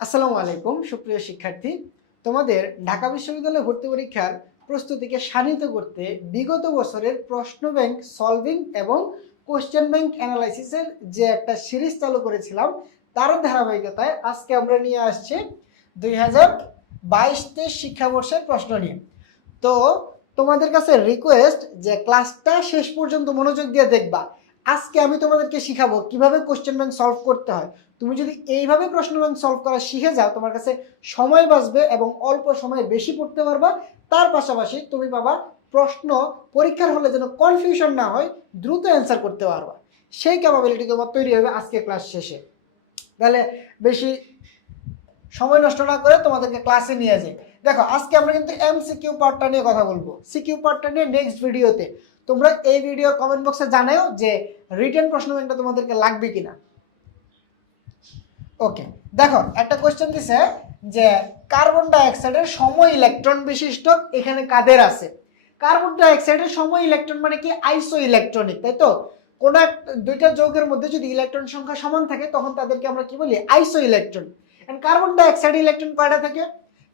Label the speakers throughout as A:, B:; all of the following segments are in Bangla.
A: আসসালামু আলাইকুম, সুপ্রিয় শিক্ষার্থী। তোমাদের ঢাকা বিশ্ববিদ্যালয় ভর্তি পরীক্ষার প্রস্তুতিকে সানিত করতে বিগত বছরের প্রশ্ন ব্যাংক সলভিং এবং কোশ্চেন ব্যাংক অ্যানালাইসিসের যে একটা সিরিজ চালু করেছিলাম তার ধারাবাহিকতায় আজকে আমরা নিয়ে আসছি দুই হাজার বাইশ তেইশ শিক্ষাবর্ষের প্রশ্ন নিয়ে। তো তোমাদের কাছে রিকোয়েস্ট যে ক্লাসটা শেষ পর্যন্ত মনোযোগ দিয়ে দেখবা। আজকে আমি তোমাদেরকে শিখাবো কীভাবে কোশ্চেন ব্যাংক সলভ করতে হয়। তুমি যদি এইভাবে প্রশ্ন ব্যাংক সলভ করা শিখে যাও, তোমার কাছে সময় বাঁচবে এবং অল্প সময়ে বেশি পড়তে পারবা। তার পাশাপাশি তুমি বাবা প্রশ্ন পরীক্ষার হলে যেন কনফিউশন না হয়, দ্রুত অ্যান্সার করতে পারবা। সেই ক্যাপাবিলিটি তোমার তৈরি হবে আজকে ক্লাস শেষে। তাহলে বেশি সময় নষ্ট না করে তোমাদেরকে ক্লাসে নিয়ে যাই। দেখো, আজকে আমরা কিন্তু এমসিকিউ পার্টটা নিয়ে কথা বলব। সিকিউ পার্টটা নিয়ে নেক্সট ভিডিওতে তোমরা এই ভিডিও কমেন্ট বক্সে জানাও যে রিটেন প্রশ্ন ব্যাংকটা তোমাদেরকে লাগবে কিনা। ওকে দেখো, একটা কোশ্চেন দিছে যে কার্বন ডাইঅক্সাইডের সময় ইলেকট্রন বিশিষ্ট এখানে কাদের আছে? কার্বন ডাইঅক্সাইডের সময় ইলেকট্রন মানে কি? আইসো ইলেকট্রনিক তাই তো? কোন এক, দুইটা যৌগের মধ্যে যদি ইলেকট্রন সংখ্যা সমান থাকে, তখন তাদেরকে আমরা কি বলি? আইসো ইলেকট্রন কার্বন ডাইঅক্সাইড ইলেকট্রন কয়টা থাকে?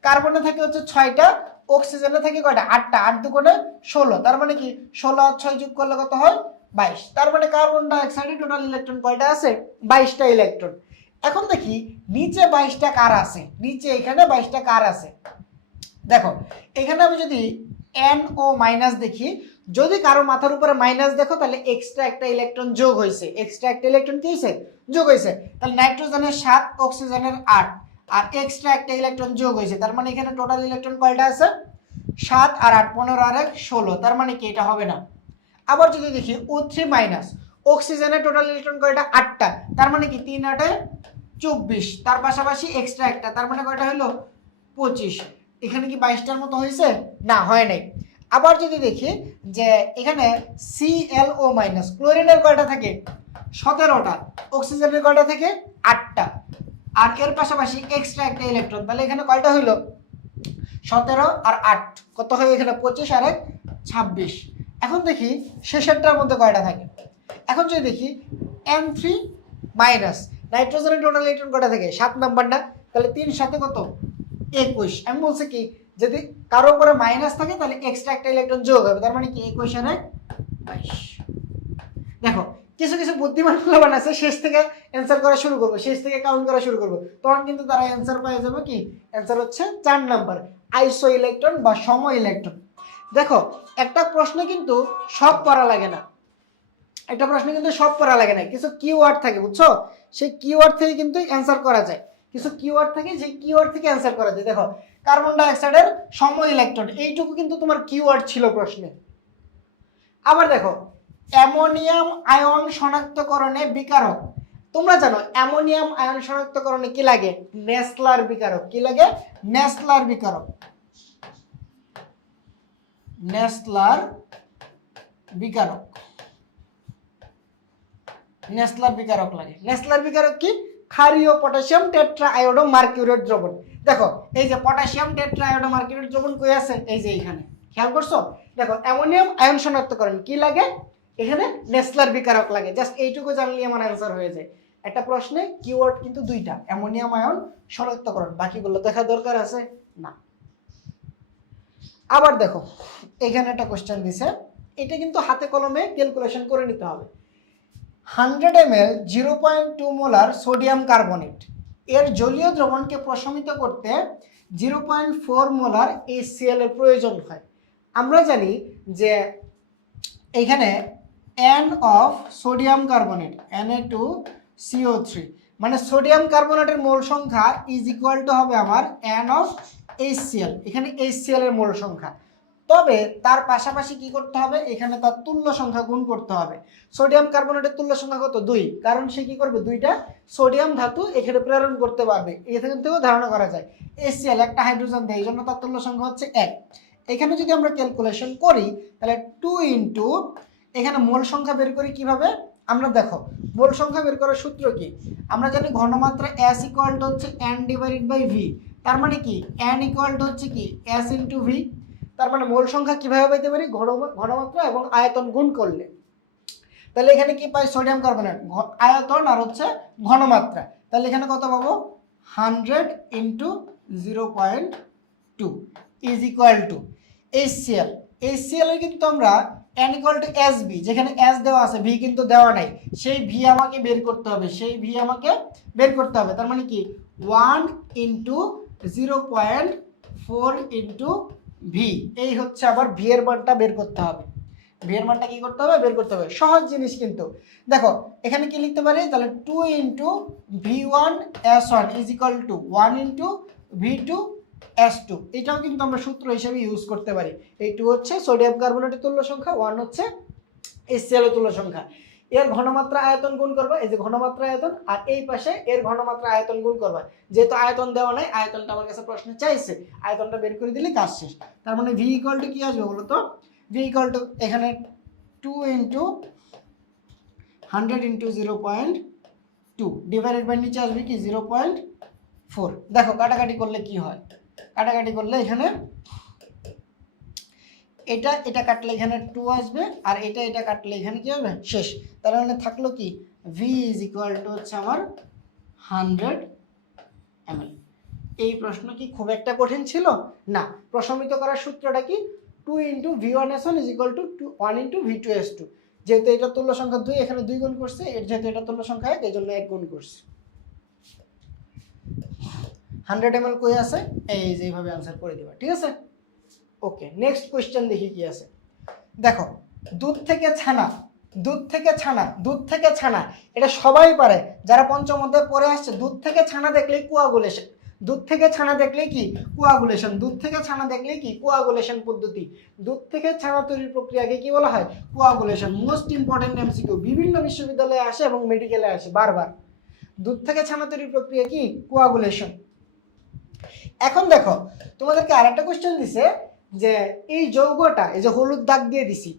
A: কার্বনে থাকে হচ্ছে ছয়টা অক্সিজেনে থাকে কয়টা? আটটা। আট দুগুণে ষোলো। তার মানে কি? ষোলো আর ছয় যোগ করলে কত হয়? বাইশ। তার মানে কার্বন ডাইঅক্সাইডে টোটাল ইলেকট্রন কয়টা আছে? বাইশটা ইলেকট্রন এখন দেখি, নিচে বাইশটা কার আছে? নিচে এখানে বাইশটা কার আছে? দেখো, এখানে আমি যদি এন ও মাইনাস দেখি, যদি কারও মাথার উপরে মাইনাস দেখো, তাহলে এক্সট্রা একটা ইলেকট্রন যোগ হয়েছে। এক্সট্রা একটা ইলেকট্রন কি হয়েছে? যোগ হয়েছে। তাহলে নাইট্রোজেনের সাত অক্সিজেনের আট। আর এক্সট্রা একটা ইলেকট্রন যোগ হয়েছে, তার মানে এখানে টোটাল ইলেকট্রন কয়টা আছে, সাত আর আট, পনেরো আর এক, ষোলো, তার মানে কি এটা হবে না? আবার যদি দেখি ও থ্রি মাইনাস অক্সিজেনের টোটাল ইলেকট্রন কয়টা আটটা, তার মানে কি তিন আটে চব্বিশ, তার পাশাপাশি এক্সট্রা একটা, তার মানে কয়টা হলো? পঁচিশ, এখানে কি বাইশটার মতো হয়েছে? না, হয় নাই। আবার যদি দেখি যে এখানে সি এল ও মাইনাস ক্লোরিনের কয়টা থাকে? সতেরোটা অক্সিজেনের কয়টা থাকে? আটটা। আর এর পাশাপাশি এক্সট্রা একটা ইলেকট্রন তাহলে এখানে কয়টা হইল? সতেরো আর আট। কত হয় এখানে? পঁচিশ আর এক, ছাব্বিশ। এখন দেখি শেষেরটার মধ্যে কয়টা থাকে? এখন যদি দেখি এম থ্রি মাইনাস নাইট্রোজেনের টোটাল ইলেকট্রন কয়টা থাকে? সাত নাম্বারটা। তাহলে তিন সাথে কত? একুশ। আমি বলছি কি, যদি কারও উপরে মাইনাস থাকে, তাহলে এক্সট্রা একটা ইলেকট্রন যোগ হবে। তার মানে কি? একুশ আর এক, বাইশ। দেখো কিছু কিছু বুদ্ধিমান ফলাফল আছে, শেষ থেকে অ্যান্সার করা শুরু করব, শেষ থেকে কাউন্ট করা শুরু করব। তখন কিন্তু তারা অ্যান্সার পেয়ে যাবে কি? অ্যান্সার হচ্ছে চার নাম্বার আইসো ইলেকট্রন বা সম ইলেকট্রন দেখো, একটা প্রশ্ন কিন্তু সব পড়া লাগে না। একটা প্রশ্ন কিন্তু সব পড়া লাগে না। কিছু কিওয়ার্ড থাকে, বুঝছ? সেই কিওয়ার্ড থেকে কিন্তু অ্যান্সার করা যায়। কিছু কিওয়ার্ড থাকে, সেই কিওয়ার্ড থেকে অ্যান্সার করা যায়। দেখো কার্বন ডাইঅক্সাইডের সম ইলেকট্রন এইটুকু কিন্তু তোমার কিওয়ার্ড ছিল প্রশ্নে। আবার দেখো অ্যামোনিয়াম আয়ন শনাক্তকরণে বিকারক। তোমরা জানো, অ্যামোনিয়াম আয়ন শনাক্তকরণে কি লাগে? নেসলার বিকারক। কি লাগে? নেসলার বিকারক। নেসলার বিকারক। নেসলার বিকারক লাগে। নেসলার বিকারক কি? ক্ষারীয় পটাশিয়াম টেট্রা আয়োডো মার্কিউরেট দ্রবণ। দেখো, এই যে পটাশিয়াম টেট্রা আয়োডো মার্কিউরেট দ্রবণ কই আছে? এই যে এইখানে। খেয়াল করছ? দেখো, অ্যামোনিয়াম আয়ন শনাক্তকরণ কি লাগে? এখানে নেসলার বিকারক লাগে। জাস্ট এইটুকু জানলে আমার অ্যান্সার হয়ে যায়। একটা প্রশ্নে কিওয়ার্ড কিন্তু দুইটা, অ্যামোনিয়াম, আয়ন শনাক্তকরণ বাকিগুলো দেখা দরকার আছে? না। আবার দেখো, এখানে একটা কোশ্চেন দিছে। এটা কিন্তু হাতে কলমে ক্যালকুলেশন করে নিতে হবে। Hundred M L zero point two molar sodium carbonate এর জলীয় দ্রবণকে প্রশমিত করতে zero point four molar HCl এর প্রয়োজন হয়। আমরা জানি যে এখানে N of sodium carbonate N A two CO three মানে সোডিয়াম কার্বনেটের মোল সংখ্যা ইজ ইকুয়াল টু হবে আমার এন অফ এইচসিএল এখানে এইচসিএল এর মোল সংখ্যা। তবে তার পাশাপাশি কি করতে হবে? এখানে তার তুল্য সংখ্যা গুণ করতে হবে। সোডিয়াম কার্বনেটের তুল্য সংখ্যা কত? দুই। কারণ সে কি করবে? দুইটা সোডিয়াম ধাতু এখানে প্রেরণ করতে পারবে। এখান থেকেও ধারণা করা যায়। এসিএল একটা হাইড্রোজেন দেয়, এই জন্য তার তুল্য সংখ্যা হচ্ছে এক। এখানে যদি আমরা ক্যালকুলেশন করি, তাহলে টু ইন্টু এখানে মোল সংখ্যা বের করি কীভাবে? আমরা দেখো, মোল সংখ্যা বের করার সূত্র কি? আমরা জানি ঘনমাত্রা এস ইকুয়াল টু হচ্ছে এন ডিভাইডেড বাই ভি তার মানে কি? এন ইকুয়াল টু হচ্ছে কি? এস ইন্টু ভি তার মানে মোল সংখ্যা কীভাবে পেতে পারি? ঘন- ঘনমাত্রা এবং আয়তন গুণ করলে। তাহলে এখানে কি পাই? সোডিয়াম কার্বনেট আয়তন আর হচ্ছে ঘনমাত্রা। তাহলে এখানে কত পাবো? Hundred into zero point two is equal to H C L HCL HCL এর কিন্তু আমরা N equal to S B যেখানে এস দেওয়া আছে ভি কিন্তু দেওয়া নাই। সেই ভি আমাকে বের করতে হবে, সেই ভি আমাকে বের করতে হবে। তার মানে কি? One into zero point four into V এই হচ্ছে আবার ভি এর মানটা বের করতে হবে। ভি এর মানটা কি করতে হবে? বের করতে হবে। সহজ জিনিস কিন্তু। দেখো, এখানে কি লিখতে পারি? তাহলে two into V one S one is equal to one into V two S two এটাও কিন্তু আমরা সূত্র হিসেবে ইউজ করতে পারি। এই টু হচ্ছে সোডিয়াম কার্বনেটের তুল্য সংখ্যা ওয়ান হচ্ছে এসিএল তুল্য সংখ্যা। এর ঘনমাত্রা আয়তন গুণ করবা, এই যে ঘনমাত্রা আয়তন, আর এই পাশে এর ঘনমাত্রা আয়তন গুণ করবা। যেহেতু আয়তন দেওয়া নাই, আয়তনটা আমার কাছে প্রশ্ন চাইছে, আয়তনটা বের করে দিলে কাজ শেষ। তার মানে ভি কি আসবে বলো তো ভি এখানে two into hundred into zero point two divided by নিচে আসবে কি? জিরো পয়েন্ট ফোর দেখো, কাটাকাটি করলে কি হয়? কাটাকাটি করলে এখানে এটা এটা কাটলে এখানে টু আসবে আর এটা এটা কাটলে এখানে কি হবে? শেষ। তার মানে থাকল কি? ভি ইজ ইকুয়াল টু হচ্ছে আমার হান্ড্রেড এমএল এই প্রশ্ন কি খুব একটা কঠিন ছিল? না। প্রশমিত করার সূত্রটা কি? Two into V one S one is equal to two one into V two S two যেহেতু এটা তুল্য সংখ্যা দুই, এখানে দুই গুণ করছে, এর যেহেতু এটা তুল্য সংখ্যা এক এই জন্য এক গুণ করছে। হান্ড্রেড এম এল কই আছে? এই যে এইভাবে আনসার করে দিবা, ঠিক আছে? ওকে নেক্সট কোয়েশ্চেন দেখি কি আছে। দেখো, দুধ থেকে ছানা, দুধ থেকে ছানা, দুধ থেকে ছানা, এটা সবাই পারে। যারা পঞ্চম অধ্যায়ে পড়ে আসছে, দুধ থেকে ছানা দেখলেই কোয়াগুলেশন দুধ থেকে ছানা দেখলেই কি? কোয়াগুলেশন দুধ থেকে ছানা দেখলেই কি? কোয়াগুলেশন পদ্ধতি। দুধ থেকে ছানা তৈরির প্রক্রিয়াকে কি বলা হয়? কোয়াগুলেশন মোস্ট ইম্পর্টেন্ট এমসিকিউ বিভিন্ন বিশ্ববিদ্যালয়ে আসে এবং মেডিকেলে আসে, বারবার। দুধ থেকে ছানা তৈরির প্রক্রিয়া কি? কোয়াগুলেশন এখন দেখো, তোমাদেরকে আরেকটা কোশ্চেন দিছে যে এই যৌগটা, এই যে হলুদ দাগ দিয়ে দিছি,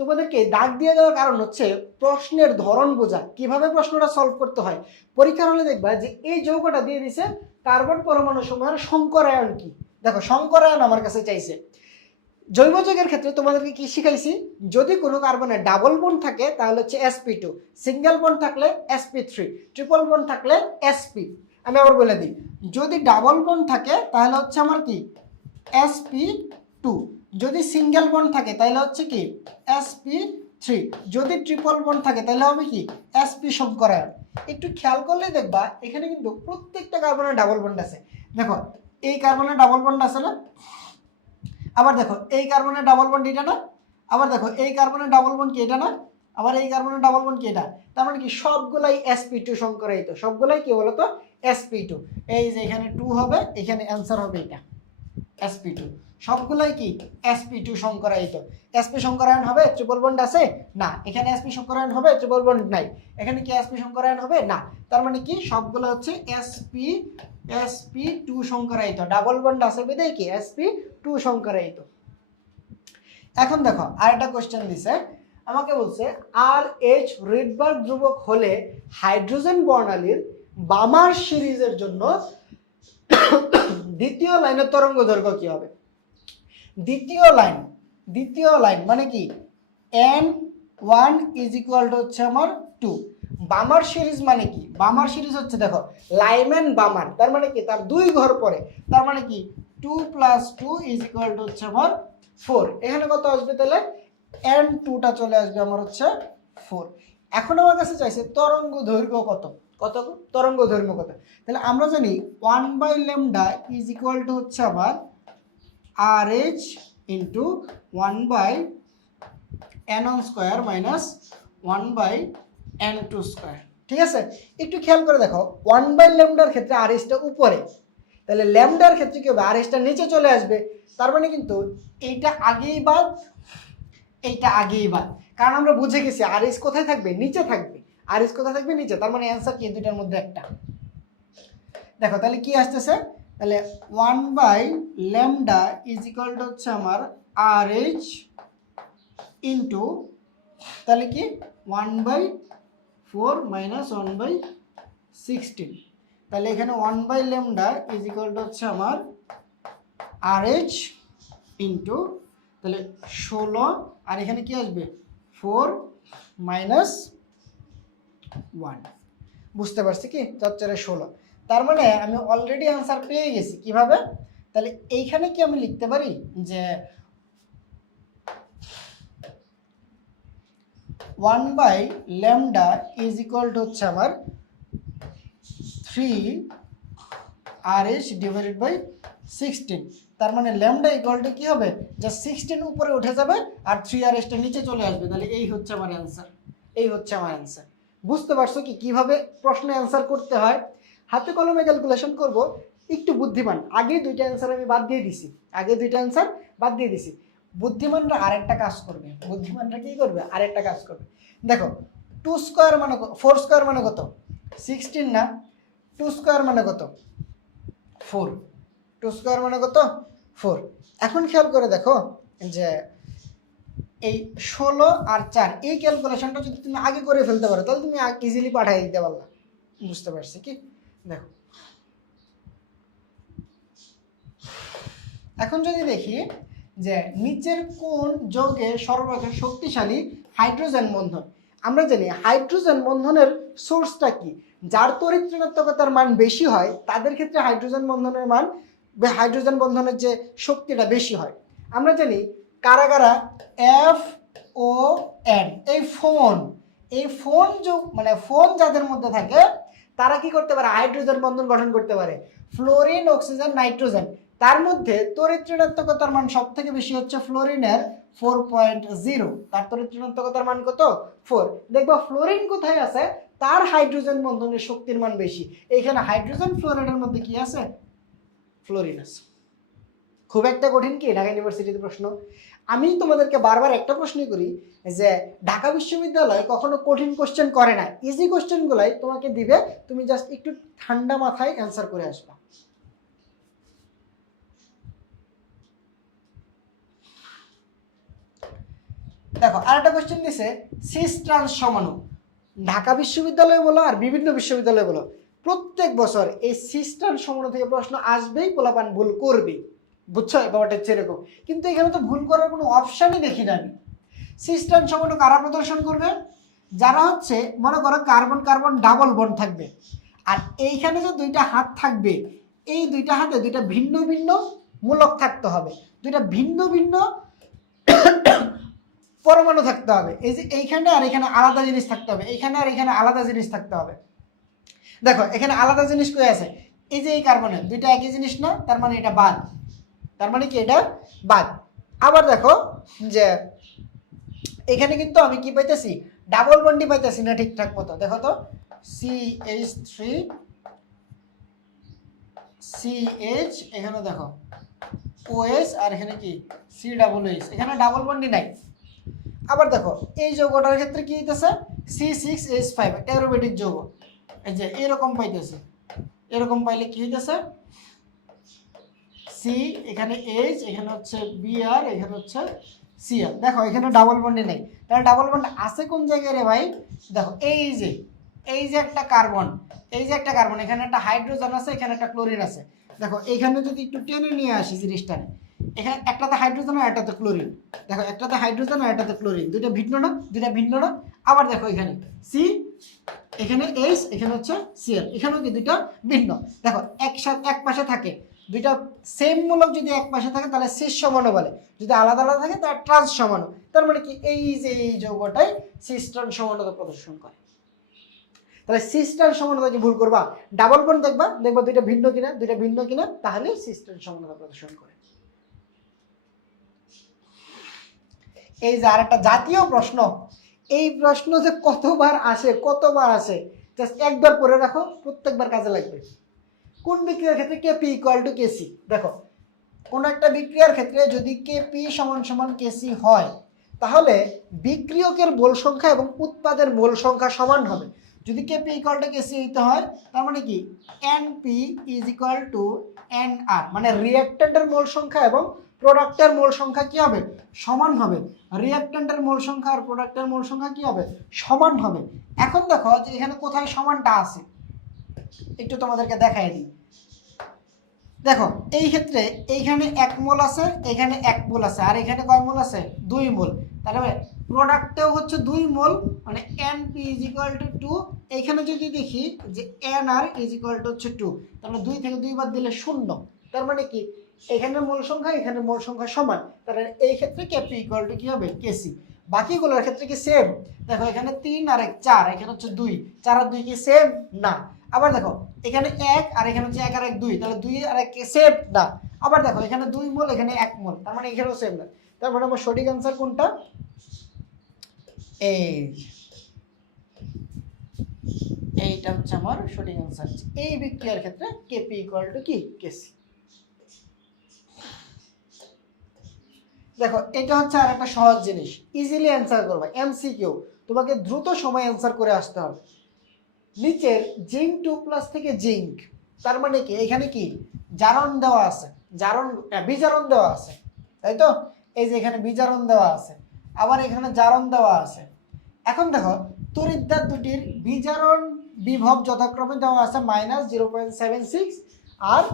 A: তোমাদেরকে দাগ দিয়ে দেওয়ার কারণ হচ্ছে প্রশ্নের ধরন বোঝা। কীভাবে প্রশ্নটা সলভ করতে হয়? পরীক্ষার হলে দেখবা যে এই যৌগটা দিয়ে দিছে কার্বন পরমাণু সমূহের সংকরায়ন কি? দেখো, সংকরায়ন আমার কাছে চাইছে। জৈব যৌগের ক্ষেত্রে তোমাদেরকে কি শিখাইছি? যদি কোনো কার্বনের ডাবল বন থাকে, তাহলে হচ্ছে এসপি টু সিঙ্গেল বন থাকলে এসপি থ্রি ট্রিপল বন থাকলে এসপি আমি আবার বলে দিই। যদি ডাবল বন থাকে, তাহলে হচ্ছে আমার কি? এসপি টু যদি সিঙ্গেল বন থাকে, তাহলে হচ্ছে কি? এসপি থ্রি যদি ট্রিপল বন থাকে, তাহলে হবে কি? এসপি সংকরায়ন একটু খেয়াল করলে দেখবা, এখানে কিন্তু প্রত্যেকটা কার্বনের ডাবল বন্ড আছে। দেখো, এই কার্বনের ডাবল বন্ড আছে না? আবার দেখো, এই কার্বনের ডাবল বন্ড এটা না? আবার দেখো, এই কার্বনের ডাবল বন্ড কি এটা না? আবার এই কার্বনের ডাবল বন্ড কি এটা? তার মানে কি সবগুলাই এসপি টু সংকরায়িত সবগুলাই কি বলতো? এসপি টু এই যে এখানে টু হবে, এখানে অ্যান্সার হবে এটা। এসপি টু সবগুলাই কি? এসপি টু সংকরায়িত। এসপি সংকরায়ন হবে ট্রিপল বন্ড আছে? না। এখানে এসপি সংকরায়ন হবে ট্রিপল বন্ড নাই। এখানে কি এসপি সংকরায়ন হবে? না। তার মানে কি? সবগুলো হচ্ছে এসপি এসপি টু সংকরায়িত। ডাবল বন্ড আছে বেদে কি? এসপি টু সংকরায়িত। এখন দেখো আর একটা কোশ্চেন দিছে। আমাকে বলছে আর এইচ রিডবার্গ ধ্রুবক হলে হাইড্রোজেন বর্ণালীর বামার সিরিজের জন্য দ্বিতীয় লাইনের তরঙ্গ দৈর্ঘ্য কি হবে? দ্বিতীয় লাইন দ্বিতীয় লাইন মানে কি? N one is equal to হচ্ছে আমার টু বামার সিরিজ মানে কি? বামার সিরিজ হচ্ছে দেখো লাইম্যান বামার, তার মানে কি? তার দুই ঘর পরে তার মানে কি? Two plus two is equal to হচ্ছে আমার ফোর এখানে কত আসবে তাহলে? এন টুটা চলে আসবে আমার হচ্ছে ফোর এখন আমার কাছে চাইছে তরঙ্গ দৈর্ঘ্য কত? কত তরঙ্গ ধর্ম কত? তাহলে আমরা জানি one by lambda is equal to হচ্ছে আবার R H into one by N one square minus one by N two square ঠিক আছে? একটু খেয়াল করে দেখো ওয়ান বাই ল্যামডার ক্ষেত্রে আর এসটা উপরে, তাহলে ল্যামডার ক্ষেত্রে কি হবে? আর এসটা নিচে চলে আসবে, তার মানে কিন্তু এইটা আগেই বাদ, এইটা আগেই বাদ। কারণ আমরা বুঝে গেছি আর এস কোথায় থাকবে? নিচে থাকবে। আর এস কোথায় থাকবে? নিচে। তার মানে অ্যান্সার কি? দুইটার মধ্যে একটা। দেখো, তাহলে কি আসতেছে? তাহলে one by lambda is equal to হচ্ছে আমার আর এইচ ইন্টু তাহলে কি? One by four minus one by sixteen তাহলে এখানে one by lambda is equal to হচ্ছে আমার আর এইচ ইন্টু তাহলে ষোলো। আর এখানে কি আসবে? ফোর মাইনাস ওয়ান বুঝতে পারছি কি? চার ষোলো। তার মানে আমি অলরেডি অ্যান্সার পেয়ে গেছি। কীভাবে? তাহলে এইখানে কি আমি লিখতে পারি? যে one by lambda is equal to হচ্ছে আমার three R S divided by sixteen তার মানে ল্যামডা ইকুয়াল টু কী হবে? যা সিক্সটিন উপরে উঠে যাবে আর থ্রি আর এসটা নিচে চলে আসবে। তাহলে এই হচ্ছে আমার অ্যান্সার এই হচ্ছে আমার অ্যান্সার বুঝতে পারছ কি কীভাবে প্রশ্নে অ্যান্সার করতে হয়? হাতে কলমে ক্যালকুলেশন করব, একটু বুদ্ধিমান। আগে দুইটা অ্যান্সার আমি বাদ দিয়ে দিছি। আগে দুইটা অ্যান্সার বাদ দিয়ে দিছি। বুদ্ধিমানরা আরেকটা কাজ করবে। বুদ্ধিমানরা কি করবে? আরেকটা কাজ করবে। দেখো টু স্কোয়ার মানে ফোর স্কোয়ার মানে কত? সিক্সটিন না? টু স্কোয়ার মানে কত? ফোর টু স্কোয়ার মানে কত? ফোর এখন খেয়াল করে দেখো যে এই ষোলো আর চার, এই ক্যালকুলেশনটা যদি তুমি আগে করে ফেলতে পারো, তাহলে তুমি ইজিলি পাঠিয়ে দিতে পারলা। বুঝতে পারছি কি? দেখো। এখন যদি দেখি যে নিচের কোন যৌগে সর্বাধিক শক্তিশালী হাইড্রোজেন বন্ধন। আমরা জানি হাইড্রোজেন বন্ধনের সোর্সটা কি? যার তড়িৎ ঋণাত্মকতার মান বেশি হয়, তাদের ক্ষেত্রে হাইড্রোজেন বন্ধনের মান হাইড্রোজেন বন্ধনের যে শক্তিটা বেশি হয়। আমরা জানি কারা কারা? এফ ও এন এই ফোন এই ফোন যোগ মানে ফোন যাদের মধ্যে থাকে, তারা কি করতে পারে? হাইড্রোজেন বন্ধন গঠন করতে পারে। ফ্লোরিন অক্সিজেন নাইট্রোজেন তার মধ্যে তড়িৎ ঋণাত্মকতার মান সব থেকে বেশি হচ্ছে ফ্লোরিনের ফোর পয়েন্ট জিরো তার তড়িৎ ঋণাত্মকতার মান কত? ফোর দেখবা ফ্লোরিন কোথায় আছে? তার হাইড্রোজেন বন্ধনের শক্তির মান বেশি। এইখানে হাইড্রোজেন ফ্লোরাইডের মধ্যে কি আছে? ফ্লোরিন আছে খুব একটা কঠিন কি? ঢাকা ইউনিভার্সিটির প্রশ্ন। আমি তোমাদেরকে বারবার একটা প্রশ্নই করি যে, ঢাকা বিশ্ববিদ্যালয় কখনো কঠিন কোশ্চেন করে না। ইজি কোশ্চেনগুলাই তোমাকে দিবে, তুমি জাস্ট একটু ঠান্ডা মাথায় অ্যান্সার করে আসবা। দেখো, আরেকটা কোশ্চেন দিছে সিস ট্রান্স সমাণু ঢাকা বিশ্ববিদ্যালয় বলো আর বিভিন্ন বিশ্ববিদ্যালয় বলো, প্রত্যেক বছর এই সিস ট্রান্স সমাণু থেকে প্রশ্ন আসবেই, পোলাপান ভুল করবেই। বুঝছ? ব্যাপারটা হচ্ছে এরকম। কিন্তু এখানে তো ভুল করার কোনো অপশানই দেখি না আমি। সিস্টান সমাণু কারা প্রদর্শন করবে? যারা হচ্ছে, মনে করো কার্বন কার্বন ডাবল বন্ড থাকবে। আর এইখানে যে দুইটা হাত থাকবে, এই দুইটা হাতে দুইটা ভিন্ন ভিন্ন মূলক থাকতে হবে। দুইটা ভিন্ন ভিন্ন পরমাণু থাকতে হবে। এই যে এইখানে আর এখানে আলাদা জিনিস থাকতে হবে। এইখানে আর এখানে আলাদা জিনিস থাকতে হবে। দেখো, এখানে আলাদা জিনিস কই আছে? এই যে এই কার্বনের দুইটা একই জিনিস না? তার মানে এটা বাদ। তার মানে কি এটা বাদ। আবার দেখো যে এখানে কিন্তু আমি কি পাইতেছি? ডাবল বন্ডি পাইতেছি না ঠিকঠাক মতো। দেখো তো C H three C H এখানে দেখো ও এস আর এখানে কি? সি ডাবল এইচ এখানে ডাবল বন্ডি নাই। আবার দেখো, এই যৌগটার ক্ষেত্রে কি হইতেছে? C six H five aromatic যৌগ। এই যে, এরকম পাইতেছে। এরকম পাইলে কি হইতেছে? সি এখানে এইচ এখানে হচ্ছে বি আর এখানে হচ্ছে সি আর দেখো, এখানে ডাবল বন্ডে নেই। তাহলে ডাবল বন্ড আছে কোন জায়গায় রে ভাই? দেখো, এই যে এই যে একটা কার্বন এই যে একটা কার্বন এখানে একটা হাইড্রোজেন আছে, এখানে একটা ক্লোরিন আছে। দেখো, এখানে যদি একটু টেনে নিয়ে আসি জিনিসটা, এখানে একটাতে হাইড্রোজেন আর একটাতে ক্লোরিন দেখো, একটাতে হাইড্রোজেন আর একটাতে ক্লোরিন দুইটা ভিন্ন না, দুইটা ভিন্ন না। আবার দেখো এখানে সি এখানে এইচ এখানে হচ্ছে সিএল এখানেও কি দুইটা ভিন্ন? দেখো, একসাথে, এক পাশে থাকে। দুইটা সেম মূলক যদি এক পাশে থাকে, তাহলে শেষ সমানো বলে। যদি আলাদা আলাদা থাকে, তাহলে ট্রান্স সমানো তার মানে কি? এই যে এই যৌগটাই সিস ট্রান্স সমানতা প্রদর্শন করে। তাহলে সিস ট্রান্স সমানতা কি ভুল করবা? ডাবল বন্ড দেখবা। দেখবা দুইটা ভিন্ন কিনা, দুইটা ভিন্ন কিনা, তাহলে সিস ট্রান্স সমানতা প্রদর্শন করে। এই যে আর একটা জাতীয় প্রশ্ন। এই প্রশ্ন যে কতবার আসে কতবার আসে জাস্ট একবার পরে রাখো, প্রত্যেকবার কাজে লাগবে। কোন বিক্রিয়ার ক্ষেত্রে কেপি ইকুয়াল টু কেসি দেখো, কোন একটা বিক্রিয়ার ক্ষেত্রে যদি কেপি সমান সমান কেসি হয়, তাহলে বিক্রিয়কের মোল সংখ্যা এবং উৎপাদের মোল সংখ্যা সমান হবে। যদি কেপি ইকুয়াল টু কেসি হইতে হয়, তার মানে কি? N P is equal to N R মানে রিয়াক্ট্যান্টের মোল সংখ্যা এবং প্রোডাক্টের মোল সংখ্যা কি হবে? সমান হবে। রিয়াক্ট্যান্টের মোল সংখ্যা আর প্রোডাক্টের মোল সংখ্যা কি হবে? সমান হবে। এখন দেখো যে এখানে কোথায় সমানটা আছে। একটু তোমাদেরকে দেখাই দিই। দেখো, এই ক্ষেত্রে এইখানে এক মোল আছে এখানে এক মোল আছে, আর এখানে কয় মোল আছে? দুই মোল। তাহলে প্রোডাক্টেও হচ্ছে দুই মোল মানে N P is equal to two এইখানে যদি দেখি যে N R is equal to হচ্ছে টু তাহলে দুই থেকে দুই বাদ দিলে শূন্য। তার মানে কি? এখানে মোল সংখ্যা, এখানে মোল সংখ্যা সমান। তাহলে এই ক্ষেত্রে কেপি ইকুয়াল টু কি হবে? কেসি বাকিগুলোর ক্ষেত্রে কি সেম দেখো, এখানে তিন আর এক চার, এখানে হচ্ছে দুই। চার আর দুই কি সেম না। আবার দেখো, এখানে এক আর এখানে হচ্ছে এক আর এক দুই, তাহলে দুই আর এক সেম না? আবার দেখো, এখানে দুই মোল, এখানে এক মোল, তার মানে এখানেও সেম না। তার মানে আমার সঠিক অ্যান্সার কোনটা? এই, এইটা হচ্ছে আমার সঠিক অ্যান্সার এই বিক্রিয়ার ক্ষেত্রে কেপি ইকুয়াল টু কি? কেসি দেখো, এটা হচ্ছে আর একটা সহজ জিনিস। ইজিলি অ্যান্সার করবে এমসিকিউ তোমাকে দ্রুত সময় অ্যান্সার করে আসতে হবে। নিচের জিঙ্ক টু প্লাস থেকে জিঙ্ক। তার মানে কি? এখানে কি? জারণ দেওয়া আছে। জারণ আহ, বিজারণ দেওয়া আছে। তাই তো? এই যে এখানে বিজারণ দেওয়া আছে। আবার এখানে জারণ দেওয়া আছে। এখন দেখো তরিদ্দার দুটির বিজারণ বিভব যথাক্রমে দেওয়া আছে minus zero point seven six আর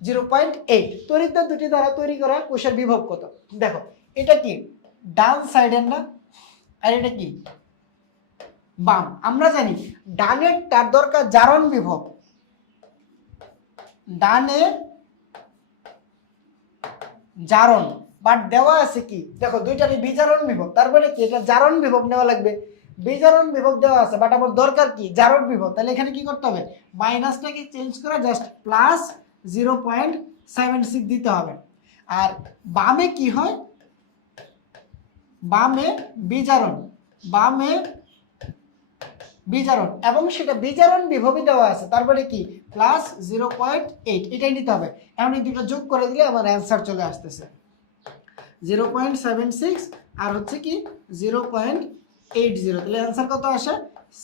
A: জিরো পয়েন্ট এইট তরিদ্দার দুটি দ্বারা তৈরি করা কোষের বিভব কত? দেখো এটা কি? ডান সাইডের না? আর এটা কি? বাম। আমরা জানি ডানের তার দরকার জারণ বিভব। ডানে জারণ। বাট দেওয়া আছে কি? দেখো দুইটারই বিজারণ বিভব। তারপরে কি? এটা জারণ বিভব নেওয়া লাগবে। বিজারণ বিভব দেওয়া আছে, বাট আমার দরকার কি? জারণ বিভব। তাহলে এখানে কি করতে হবে? মাইনাসটাকে চেঞ্জ করে just plus zero point seven six দিতে হবে। আর বামে কি হয়? বামে বিজারণ। বামে বিজারণ, এবং সেটা বিজারণ বিভবই দেওয়া আছে। তারপরে কি? প্লাস জিরো পয়েন্ট এইট এটাই নিতে হবে। এখন এই দুটো যোগ করে দিলে আমার অ্যান্সার চলে আসতেছে। জিরো পয়েন্ট সেভেন সিক্স আর হচ্ছে কি? জিরো পয়েন্ট এইট জিরো তাহলে অ্যান্সার কত আসে?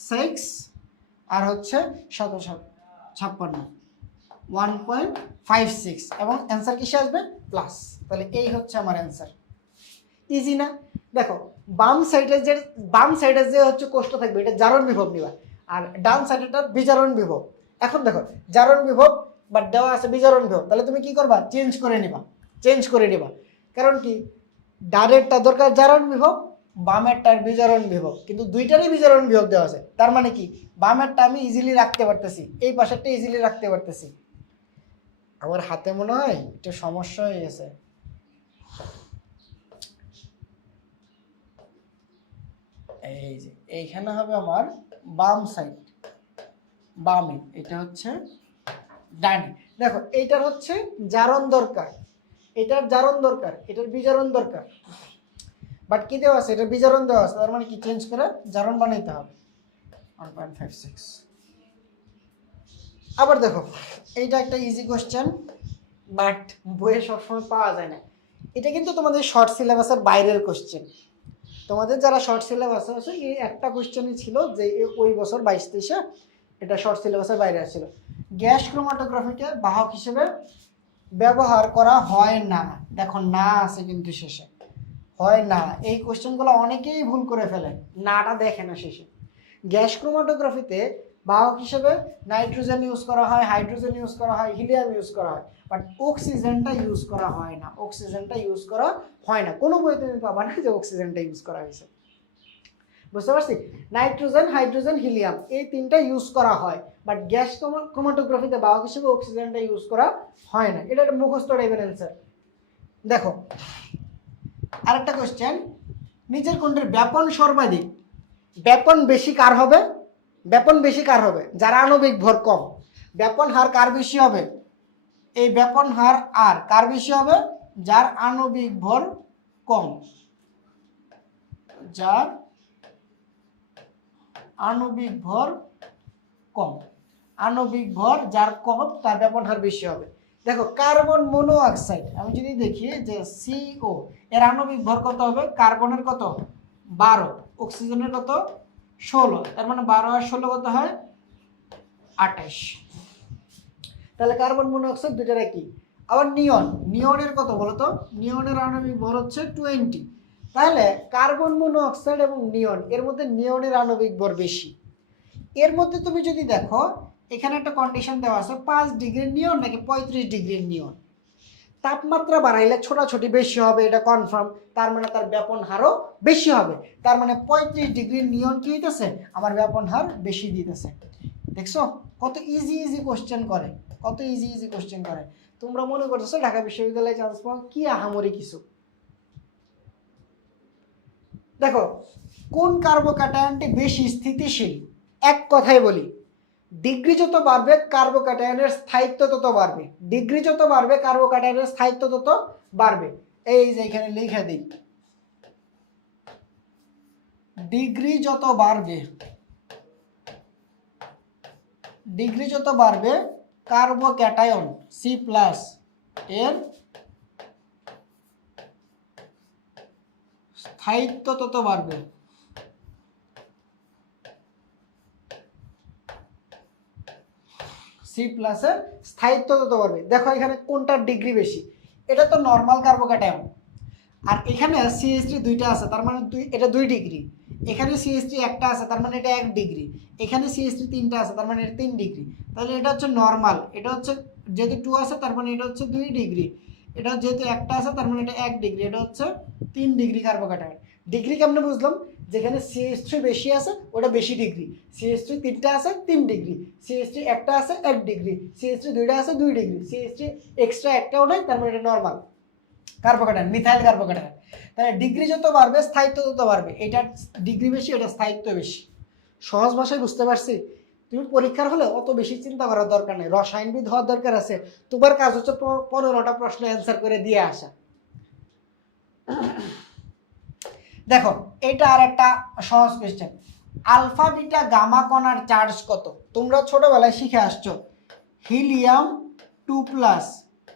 A: সিক্স আর হচ্ছে শত ছাপ্পান্ন। ওয়ান পয়েন্ট ফাইভ সিক্স এবং অ্যান্সার কিসে আসবে? প্লাস তাহলে এই হচ্ছে আমার অ্যান্সার ইজি না? দেখো বাম সাইডে যে, বাম সাইডে যে হচ্ছে কষ্ট থাকবে, এটা জারণ বিভব নিবা। আর ডান সাইডেটা বিজারণ বিভব। এখন দেখো, জারণ বিভব বাট দেওয়া আছে বিজারণ বিভব। তাহলে তুমি কি করবা? চেঞ্জ করে নিবা। চেঞ্জ করে নিবা। কারণ কি? ডানেরটা দরকার জারণ বিভব, বামেরটার বিজারণ বিভব। কিন্তু দুইটারই বিজারণ বিভব দেওয়া আছে। তার মানে কি? বামেরটা আমি ইজিলি রাখতে পারতেছি। এই পাশেরটা ইজিলি রাখতে পারতেছি। আমার হাতে মনে হয় একটু সমস্যা হয়ে গেছে। এই যে, এইখানে হবে আমার বাম সাইড বামে, এটা হচ্ছে ডানে। দেখো, এইটার হচ্ছে জারণ দরকার, এটার জারণ দরকার, এটার বিজারণ দরকার। বাট কি দেওয়া আছে? এটার বিজারণ দেওয়া আছে, তার মানে কি? চেঞ্জ করে জারণ বানাইতে হবে। ফাইভ সিক্স আবার দেখো, এইটা একটা ইজি কোশ্চেন বাট বইয়ে সবসময় পাওয়া যায় না। এটা কিন্তু তোমাদের শর্ট সিলেবাসের বাইরের কোশ্চেন তোমাদের যারা শর্ট সিলেবাস আছে, এই একটা কোশ্চেনই ছিল যে ওই বছর বাইশ তেইশে এটা শর্ট সিলেবাসের বাইরে আসছিল। গ্যাস ক্রোমাটোগ্রাফিকে বাহক হিসেবে ব্যবহার করা হয় না। দেখো, না আছে কিন্তু শেষে। হয় না। এই কোয়েশ্চেনগুলো অনেকেই ভুল করে ফেলে। নাটা দেখে না শেষে। গ্যাস ক্রোমাটোগ্রাফিতে বাহক হিসেবে নাইট্রোজেন ইউজ করা হয় হাইড্রোজেন ইউজ করা হয় হিলিয়াম ইউজ করা হয়। বাট অক্সিজেনটা ইউজ করা হয় না, অক্সিজেনটা ইউজ করা হয় না। কোনো বইতে তুমি পাবা না যে অক্সিজেনটা ইউজ করা হয়েছে। বুঝতে পারছি? নাইট্রোজেন, হাইড্রোজেন, হিলিয়াম, এই তিনটা ইউজ করা হয় বাট গ্যাস ক্রোমাটোগ্রাফিতে বাহক হিসেবে অক্সিজেনটা ইউজ করা হয় না। এটা একটা মুখস্থ টাইপের অ্যান্সার দেখো, আরেকটা কোশ্চেন নিচের কোনটির ব্যাপন সর্বাধিক? ব্যাপন বেশি কার হবে? ব্যাপন বেশি কার হবে? যারা আণবিক ভর কম, ব্যাপন হার কার বেশি হবে? এই ব্যাপন হার আর, কার বেশি হবে? যার আণবিক ভর কম। যার আণবিক ভর কম। আণবিক ভর যার কম, তার ব্যাপন হার বেশি হবে। দেখো, কার্বন মনো অক্সাইড আমি যদি দেখি যে সিও এর আণবিক ভর কত হবে? কার্বনের কত? বারো। অক্সিজেনের কত? ষোলো। তার মানে বারো আর ষোলো কত হয়? আঠাশ। তাহলে কার্বন মনোক্সাইড দুটার একই। আবার নিয়ন নিয়নের কত বলো তো? নিয়নের আণবিক ভর হচ্ছে টোয়েন্টি তাহলে কার্বন মনোক্সাইড এবং নিয়ন এর মধ্যে নিয়নের আণবিক ভর বেশি। এর মধ্যে তুমি যদি দেখো, এখানে একটা কন্ডিশন দেওয়া আছে, পাঁচ ডিগ্রির নিয়ন নাকি পঁয়ত্রিশ ডিগ্রির নিয়ন তাপমাত্রা বাড়াইলে ছোটাছুটি বেশি হবে, এটা কনফার্ম তার মানে তার ব্যাপন হারও বেশি হবে। তার মানে পঁয়ত্রিশ ডিগ্রির নিয়ন কি হইতেছে? আমার ব্যাপন হার বেশি দিতেছে। দেখছ? কত ইজি ইজি কোশ্চেন করে। কত ইজি ইজি কোশ্চেন করে। তোমরা মনে করতেছো ঢাকা বিশ্ববিদ্যালয়ে চান্স পাওয়া কি আহামরি কিছু? দেখো, কোন কার্বোক্যাটায়নটি বেশি স্থিতিশীল? এক কথায় বলি, ডিগ্রি যত বাড়বে কার্বোক্যাটায়নের স্থায়িত্ব তত বাড়বে। ডিগ্রি যত বাড়বে কার্বোক্যাটায়নের স্থায়িত্ব তত বাড়বে। এই যে এখানে লিখে দিই। ডিগ্রি যত বাড়বে, ডিগ্রি যত বাড়বে কার্বোক্যাটায়ন সি প্লাস এর স্থায়িত্ব তত বাড়বে। সি প্লাসের স্থায়িত্ব তত বাড়বে। দেখো এখানে কোনটার ডিগ্রি বেশি? এটা তো নর্মাল কার্বোক্যাটায়ন। আর এখানে সিএসটি দুইটা আছে, তার মানে দুই এটা দুই ডিগ্রি এখানে সিএসটি একটা আছে, তার মানে এটা এক ডিগ্রি এখানে সিএসটি তিনটা আছে, তার মানে এটা তিন ডিগ্রি তাহলে এটা হচ্ছে নর্মাল এটা হচ্ছে যেহেতু টু আছে, তার মানে এটা হচ্ছে দুই ডিগ্রি এটা যেহেতু একটা আছে, তার মানে এটা এক ডিগ্রি এটা হচ্ছে তিন ডিগ্রি কার্বোক্যাটায়ন ডিগ্রি কেমনে বুঝলাম? যেখানে সিএস থ্রি বেশি আছে, ওটা বেশি ডিগ্রি সিএস থ্রি তিনটা আছে, তিন ডিগ্রি সিএস থ্রি একটা আছে, এক ডিগ্রি সিএস থ্রি দুইটা আছে, দুই ডিগ্রি সিএস থ্রি এক্সট্রা একটাও নাই তার মানে এটা নর্মাল কার্বোক্যাটায়ন মিথাইল কার্বোক্যাটায়ন তাহলে ডিগ্রি যত বাড়বে, স্থায়িত্ব তত বাড়বে। এটা ডিগ্রি বেশি এটা স্থায়িত্ব বেশি। সহজ ভাষায় বুঝতে পারছি। তুমি পরীক্ষার হলে অত বেশি চিন্তা করার দরকার নেই। রসায়নবিদ হওয়ার দরকার আছে। তোমার কাজ হচ্ছে পনেরোটা প্রশ্ন অ্যান্সার করে দিয়ে আসা। দেখো এটা আর একটা সহজ কোয়েশ্চেন আলফা, বিটা, গামা, কণার চার্জ কত? তোমরা ছোটবেলায় শিখে আসছো। হিলিয়াম টু প্লাস,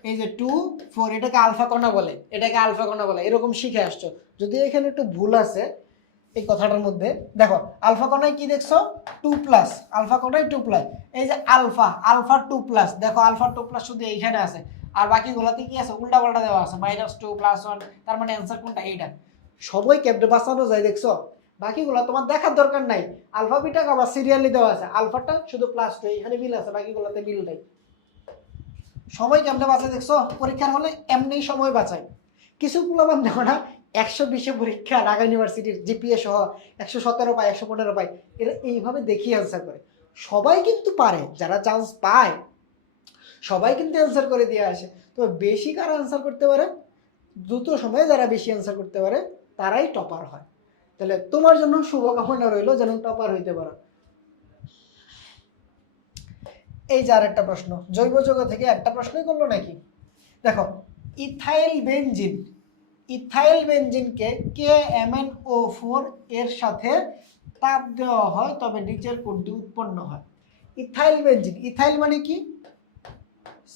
A: এই যে টু, ফোর, এটাকে আলফা কণা বলে। এটাকে আলফা কণা বলে। এরকম শিখে আসছো। যদি এখানে একটু ভুল আছে এই কথাটার মধ্যে। দেখো, আলফা কণায় কি দেখছ? Two plus. আলফা কণায় টু প্লাস। এই যে আলফা আলফা টু প্লাস। দেখো, আলফা টু প্লাস শুধু এইখানে আছে। আর বাকিগুলোতে কি আছে? উল্টা পাল্টা দেওয়া আছে। Minus two, plus one. তার মানে অ্যান্সার কোনটা? এইটা। সবাই ক্যাপটে বাঁচানো যায়, দেখছ? বাকিগুলো তোমার দেখার দরকার নাই। আলফা, বিটা আবার সিরিয়ালি দেওয়া আছে। আলফাটা শুধু প্লাস টু এখানে মিল আছে, বাকিগুলোতে মিল নাই। সময় কেমনে বাঁচায়, দেখছ? পরীক্ষার হলে এমনি সময় বাঁচায়। কিছু পুলাবান দেখো না একশো বিশে পরীক্ষা ঢাকা ইউনিভার্সিটির জিপিএ সহ একশো সতেরো পায়, একশো পনেরো পায়, এরা এইভাবে দেখিয়ে অ্যান্সার করে। সবাই কিন্তু পারে, যারা চান্স পায়, সবাই কিন্তু অ্যান্সার করে দিয়ে আসে। তো বেশি কারা অ্যান্সার করতে পারে? দ্রুত সময়ে যারা বেশি অ্যান্সার করতে পারে, তারাই টপার হয়। তাহলে তোমার জন্য শুভকামনা রইল, যেন টপার হইতে পারো। এই যে আর একটা প্রশ্ন, জৈব যৌগ থেকে একটা প্রশ্নই করল নাকি? দেখো, ইথাইল বেনজিন ইথাইল বেনজিনকে কে এম ও ফোর এর সাথে তাপ দেওয়া হয়, তবে নিচের কোনটি উৎপন্ন হয়? ইথাইল বেনজিন, ইথাইল মানে কি?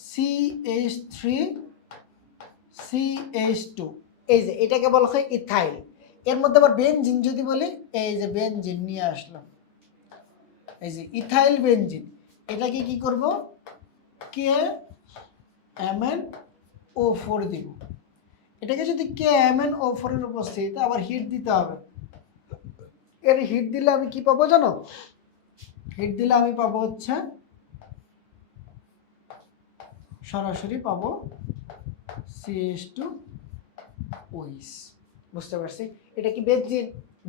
A: C H three, C H two. এই যে, এটাকে বলা হয় ইথাইল। এর মধ্যে আবার বেনজিন যদি বলি, এই যে বেনজিন নিয়ে আসলাম। এই যে, ইথাইল বেনজিন, এটাকে কি করব? K M N O four দিব। এটাকে যদি কে এম এন ও ফোরের উপস্থিত আবার হিট দিতে হবে। এর হিট দিলে আমি কি পাবো জানো? হিট দিলে আমি পাবো হচ্ছে, সরাসরি পাবো সিএস টু ওইস বুঝতে পারছি? এটা কি বেনজিন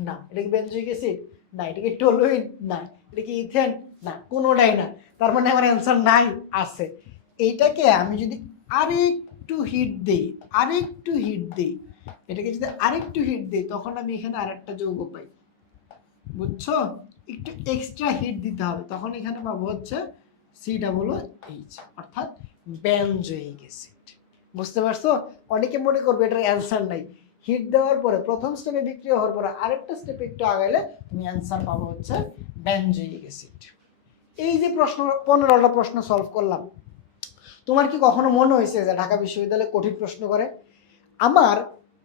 A: না। এটা কি বেনজিক অ্যাসিড না। এটা কি টলুইন না। এটা কি ইথেন না। কোনোটাই না। তার মানে আমার অ্যান্সার নাই, আছে। এইটাকে আমি যদি আরেকটু হিট দিই, আরেকটু হিট দিই। এটাকে যদি আরেকটু হিট দিই, তখন আমি এখানে আরেকটা যৌগ পাই। বুঝছ? একটু এক্সট্রা হিট দিতে হবে। তখন এখানে পাবো হচ্ছে সি ডাবল এইচ অর্থাৎ ব্যানজয়িক অ্যাসিড বুঝতে পারছ? অনেকে মনে করবে এটার অ্যান্সার নাই। হিট দেওয়ার পরে প্রথম স্টেপে বিক্রিয়া হওয়ার পরে আরেকটা স্টেপে একটু আগাইলে তুমি অ্যান্সার পাবো হচ্ছে ব্যানজয়িক অ্যাসিড এই যে প্রশ্ন, পনেরোটা প্রশ্ন সলভ করলাম। তোমার কি কখনো মনে হয়েছে যে ঢাকা বিশ্ববিদ্যালয়ে কঠিন প্রশ্ন করে? আমার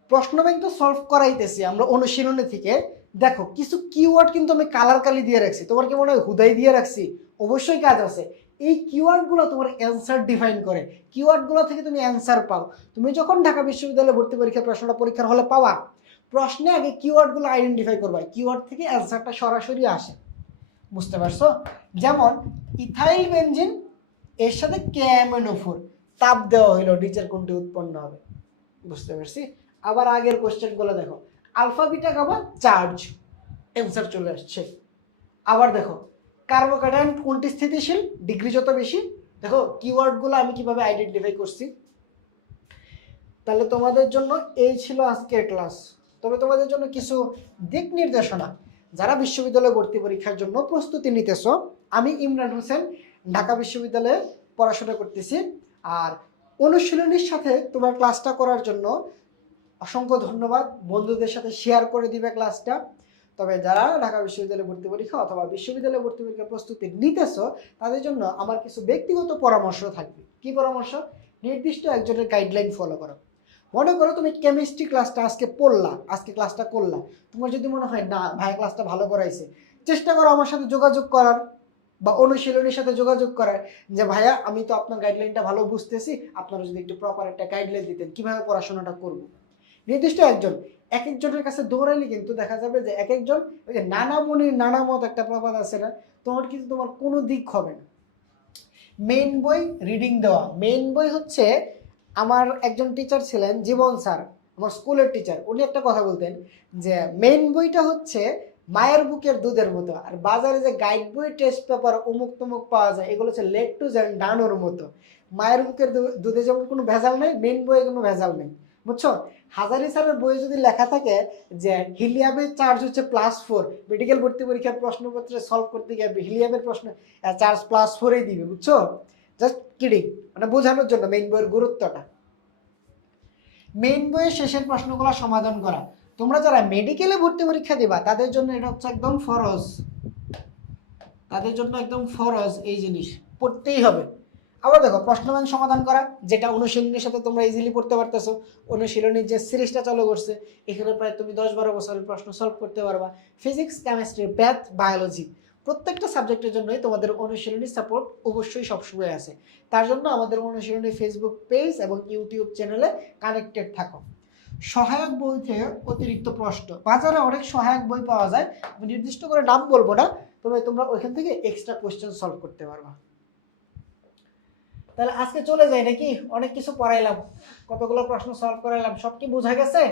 A: প্রশ্ন ব্যাংক তো সলভ করাইতেছি, আমরা অনুশীলনে থেকে। দেখো, কিছু কিওয়ার্ড কিন্তু আমি কালার কালি দিয়ে রাখছি। তোমার কি মনে হয় হুদাই দিয়ে রাখছি? অবশ্যই কাজ আছে। এই কিওয়ার্ডগুলো তোমার অ্যান্সার ডিফাইন করে। কিওয়ার্ডগুলো থেকে তুমি অ্যান্সার পাও। তুমি যখন ঢাকা বিশ্ববিদ্যালয়ে ভর্তি পরীক্ষার, প্রশ্নটা পরীক্ষার হলে পাওয়া, প্রশ্নে আগে কিওয়ার্ডগুলো আইডেন্টিফাই করবা। কিওয়ার্ড থেকে অ্যান্সারটা সরাসরি আসে। বুঝতে পারছ? যেমন ইথাইল বেনজিন এর সাথে ক্যামেনোফোর তাপ দেওয়া হইল, নিচের কোনটি উৎপন্ন হবে? বুঝতে পারছি? আবার আগের কোশ্চেনগুলো দেখো। Alpha, beta, gamma, charge. Answer চলে আসছে। আবার দেখো কার্বোকাটায়ন কোনটি স্থিতিশীল? ডিগ্রি যত বেশি। দেখো, কিওয়ার্ডগুলো আমি কীভাবে আইডেন্টিফাই করছি? তাহলে তোমাদের জন্য এই ছিল আজকের ক্লাস। তবে তোমাদের জন্য কিছু দিক নির্দেশনা। যারা বিশ্ববিদ্যালয়ে ভর্তি পরীক্ষার জন্য প্রস্তুতি নিতেছো, আমি ইমরান হোসেন ঢাকা বিশ্ববিদ্যালয়ে পড়াশোনা করতেছি। আর অনুশীলনীর সাথে তোমার ক্লাসটা করার জন্য অসংখ্য ধন্যবাদ। বন্ধুদের সাথে শেয়ার করে দিবে ক্লাসটা। তবে যারা ঢাকা বিশ্ববিদ্যালয়ে ভর্তি পরীক্ষা অথবা বিশ্ববিদ্যালয়ে ভর্তি পরীক্ষা প্রস্তুতি নিতেছো, তাদের জন্য আমার কিছু ব্যক্তিগত পরামর্শ থাকবে। কি পরামর্শ? নির্দিষ্ট একজনের গাইডলাইন ফলো করো। মনে করো তুমি কেমিস্ট্রি ক্লাসটা আজকে পড়লা, আজকে ক্লাসটা করলা। তোমার যদি মনে হয়, না, ভাই ক্লাসটা ভালো করাইছে। চেষ্টা করো আমার সাথে যোগাযোগ করার। বা অনুশীলনীর সাথে যোগাযোগ করার যে, ভাইয়া, আমি তো আপনার গাইডলাইনটা ভালো বুঝতেছি। আপনারা যদি একটু প্রপার একটা গাইডলাইন দিতেন, কীভাবে পড়াশোনাটা করব? নির্দিষ্ট একজন এক একজনের কাছে দৌড়াইলে কিন্তু দেখা যাবে যে এক একজন ওই যে নানা মনির নানা মত একটা প্রবাদ আছে না তোমার কিন্তু তোমার কোনো দিক হবে না। মেইন বই রিডিং দেওয়া। মেইন বই হচ্ছে আমার একজন টিচার ছিলেন, জীবন স্যার, আমার স্কুলের টিচার উনি একটা কথা বলতেন যে মেইন বইটা হচ্ছে মায়ের বুকের দুধের মতো। আর বাজারে যে গাইড বই টেস্ট পেপার অমুক তমুক পাওয়া যায়, এগুলো হচ্ছে লেট টু জ্যান ডানোর মতো। মায়ের বুকের দুধে যেমন কোনো ভেজাল নেই মেন বইয়ে কোনো ভেজাল নেই। বুঝছ? হাজারি স্যারের বইয়ে যদি লেখা থাকে যে হিলিয়ামের চার্জ হচ্ছে প্লাস ফোর মেডিকেল ভর্তি পরীক্ষার প্রশ্নপত্রে সলভ করতে গিয়ে হিলিয়ামের প্রশ্ন চার্জ প্লাস ফোরেই দিবে, বুঝছ? জাস্ট কিডিং মানে বোঝানোর জন্য মেইন বইয়ের গুরুত্বটা। মেইন বইয়ের শেষের প্রশ্নগুলো সমাধান করা। তোমরা যারা মেডিকেলে ভর্তি পরীক্ষা দিবা, তাদের জন্য এটা হচ্ছে একদম ফরজ। তাদের জন্য একদম ফরজ এই জিনিস, পড়তেই হবে। আবার দেখো প্রশ্ন ব্যাংক সমাধান করা, যেটা অনুশীলনীর সাথে তোমরা ইজিলি পড়তে পারতেছো। অনুশীলনীর যে সিরিজটা চালু করছে, এখানে প্রায় তুমি দশ বারো বছরের প্রশ্ন সলভ করতে পারবা। ফিজিক্স কেমিস্ট্রি ম্যাথ বায়োলজি প্রত্যেকটা সাবজেক্টের জন্যই তোমাদের অনুশীলনী সাপোর্ট অবশ্যই সবসময় আছে। তার জন্য আমাদের অনুশীলনী ফেসবুক পেজ এবং ইউটিউব চ্যানেলে কানেক্টেড থাকো। সহায়ক বই থেকে অতিরিক্ত প্রশ্ন। বাজারে অনেক সহায়ক বই পাওয়া যায়। আমি নির্দিষ্ট করে নাম বলব না, তবে তোমরা ওইখান থেকে এক্সট্রা কোয়েশ্চেন সলভ করতে পারবা। তাহলে আজকে চলে যাই নাকি? অনেক কিছু পড়াইলাম, কতগুলো প্রশ্ন সলভ করাইলাম, সব কি বোঝা গেছে?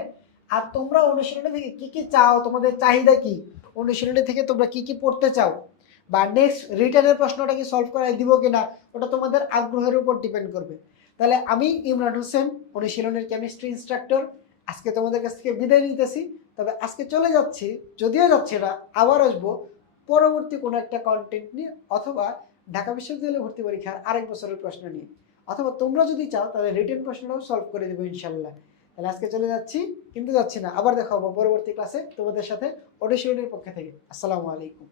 A: আর তোমরা অনুশীলনী থেকে কি কি চাও? তোমাদের চাহিদা কি? অনুশীলনী থেকে তোমরা কি কি পড়তে চাও? বা নেক্সট রিটার্নের প্রশ্নটা কি সলভ করাই দিব কিনা? ওটা তোমাদের আগ্রহের উপর ডিপেন্ড করবে। তাহলে আমি ইমরান হোসেন, অনুশীলনের কেমিস্ট্রি ইনস্ট্রাক্টর আজকে তোমাদের কাছ থেকে বিদায় নিতেছি, তবে আজকে চলে যাচ্ছি, যদিও যাচ্ছি না, আবার আসব পরবর্তী কোনো একটা কন্টেন্ট নিয়ে অথবা ঢাকা বিশ্ববিদ্যালয়ে ভর্তি পরীক্ষার আরেক বছরের প্রশ্ন নিয়ে। অথবা তোমরা যদি চাও, তাহলে রিটেন প্রশ্নটাও সলভ করে দেবো ইনশাল্লাহ। তাহলে আজকে চলে যাচ্ছি, কিন্তু যাচ্ছি না, আবার দেখা হব পরবর্তী ক্লাসে তোমাদের সাথে অনুশীলনের পক্ষ থেকে। আসসালামু আলাইকুম।